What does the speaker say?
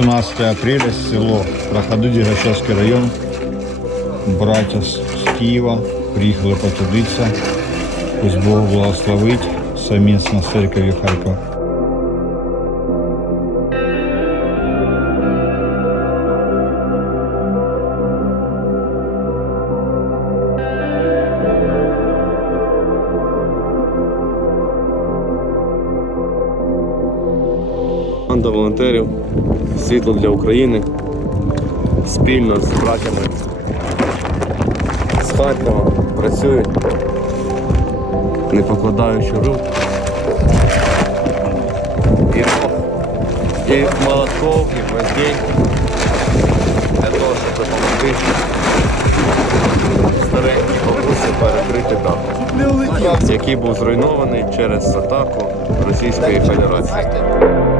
18 апреля, село Проходи, Дергачевський район. Браття з з Києва приїхали потрудитися. Пусть Бог благословить совместно з церков'ю Харкова. Команда волонтерів Світло для України спільно з братями з Харкова працюють, не покладаючи рук. І, і молотков, і гвоздей для того, щоб допомогти старенькій бабусі перекрити дах, який був зруйнований через атаку Російської Федерації.